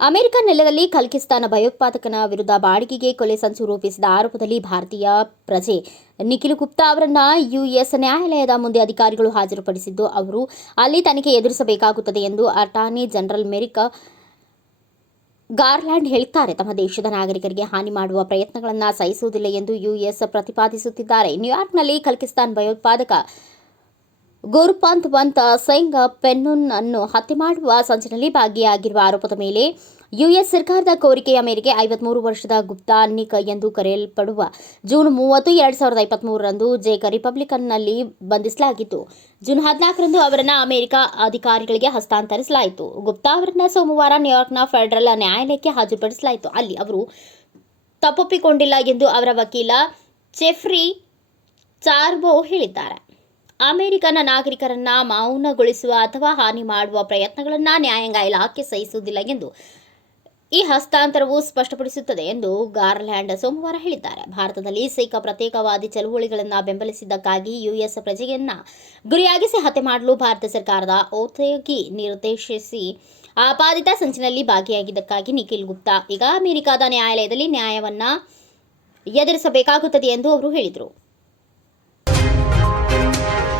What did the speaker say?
America ನೆಲದಲ್ಲಿ ಖಲ್ಕಿಸ್ತಾನ ಭಯೋತ್ಪಾದಕನ ವಿರುದ್ಧ ಬಾಡಿಗೆಗೆ ಕೊಲೆ ಸಂಚು ರೂಪಿಸಿದ ಆರೋಪದಲ್ಲಿ ಭಾರತೀಯ ಪ್ರಜೆ ನಿಖಿಲ್ ಗುಪ್ತಾ ಅವರನ್ನ ಯುಎಸ್ ನ್ಯಾಯಾಲಯದ ಮುಂದೆ ಅಧಿಕಾರಿಗಳು ಹಾಜರುಪಡಿಸಿದ್ದು, ಅವರು ಅಲ್ಲಿ ತನಿಖೆ ಎದುರಿಸಬೇಕಾಗುತ್ತದೆ ಎಂದು ಅಟಾರ್ನಿ ಜನರಲ್ ಮೆರಿಕ ಗಾರ್ಲ್ಯಾಂಡ್ ಹೇಳ್ತಾರೆ. ತಮ್ಮ ದೇಶದ ನಾಗರಿಕರಿಗೆ ಹಾನಿ ಮಾಡುವ ಪ್ರಯತ್ನಗಳನ್ನು ಸಹಿಸುವುದಿಲ್ಲ ಎಂದು ಯುಎಸ್ ಪ್ರತಿಪಾದಿಸುತ್ತಿದ್ದಾರೆ. ನ್ಯೂಯಾರ್ಕ್ನಲ್ಲಿ ಖಲ್ಕಿಸ್ತಾನ್ ಭಯೋತ್ಪಾದಕ ಗುರುಪಂತ್ ಪಂತ್ ಸಿಂಗ್ ಪೆನ್ನುನ್ ಅನ್ನು ಹತ್ಯೆ ಮಾಡುವ ಸಂಚಿನಲ್ಲಿ ಭಾಗಿಯಾಗಿರುವ ಆರೋಪದ ಮೇಲೆ ಯುಎಸ್ ಸರ್ಕಾರದ ಕೋರಿಕೆಯ ಮೇರೆಗೆ ಐವತ್ಮೂರು ವರ್ಷದ ಗುಪ್ತಾ ನಿಕ್ ಎಂದು ಕರೆಯಲ್ಪಡುವ ಜೂನ್ ಮೂವತ್ತು ಎರಡ್ ಸಾವಿರದ ಇಪ್ಪತ್ಮೂರರಂದು ಜೇಕ ರಿಪಬ್ಲಿಕನ್ನಲ್ಲಿ ಬಂಧಿಸಲಾಗಿತ್ತು. ಜೂನ್ ಹದಿನಾಲ್ಕರಂದು ಅವರನ್ನು ಅಮೆರಿಕ ಅಧಿಕಾರಿಗಳಿಗೆ ಹಸ್ತಾಂತರಿಸಲಾಯಿತು. ಗುಪ್ತಾ ಅವರನ್ನ ಸೋಮವಾರ ನ್ಯೂಯಾರ್ಕ್ನ ಫೆಡರಲ್ ನ್ಯಾಯಾಲಯಕ್ಕೆ ಹಾಜರುಪಡಿಸಲಾಯಿತು. ಅಲ್ಲಿ ಅವರು ತಪ್ಪೊಪ್ಪಿಕೊಂಡಿಲ್ಲ ಎಂದು ಅವರ ವಕೀಲ ಚೆಫ್ರಿ ಚಾರ್ಬೋ ಹೇಳಿದ್ದಾರೆ. ಅಮೆರಿಕನ ನಾಗರಿಕರನ್ನ ಮೌನಗೊಳಿಸುವ ಅಥವಾ ಹಾನಿ ಮಾಡುವ ಪ್ರಯತ್ನಗಳನ್ನು ನ್ಯಾಯಾಂಗ ಇಲಾಖೆ ಸಹಿಸುವುದಿಲ್ಲ ಎಂದು ಈ ಹಸ್ತಾಂತರವು ಸ್ಪಷ್ಟಪಡಿಸುತ್ತದೆ ಎಂದು ಗಾರ್ಲ್ಯಾಂಡ್ ಸೋಮವಾರ ಹೇಳಿದ್ದಾರೆ. ಭಾರತದಲ್ಲಿ ಸಿಖ್ ಪ್ರತ್ಯೇಕವಾದಿ ಚಳುವಳಿಗಳನ್ನು ಬೆಂಬಲಿಸಿದ್ದಕ್ಕಾಗಿ ಯುಎಸ್ ಪ್ರಜೆಯನ್ನ ಗುರಿಯಾಗಿಸಿ ಹತ್ಯೆ ಮಾಡಲು ಭಾರತ ಸರ್ಕಾರದ ಔದ್ಯೋಗಿ ನಿರ್ದೇಶಿಸಿ ಆಪಾದಿತ ಸಂಚಿನಲ್ಲಿ ಭಾಗಿಯಾಗಿದ್ದಕ್ಕಾಗಿ ನಿಖಿಲ್ ಗುಪ್ತಾ ಈಗ ಅಮೆರಿಕದ ನ್ಯಾಯಾಲಯದಲ್ಲಿ ನ್ಯಾಯವನ್ನ ಎದುರಿಸಬೇಕಾಗುತ್ತದೆ ಎಂದು ಅವರು ಹೇಳಿದರು. Thank you.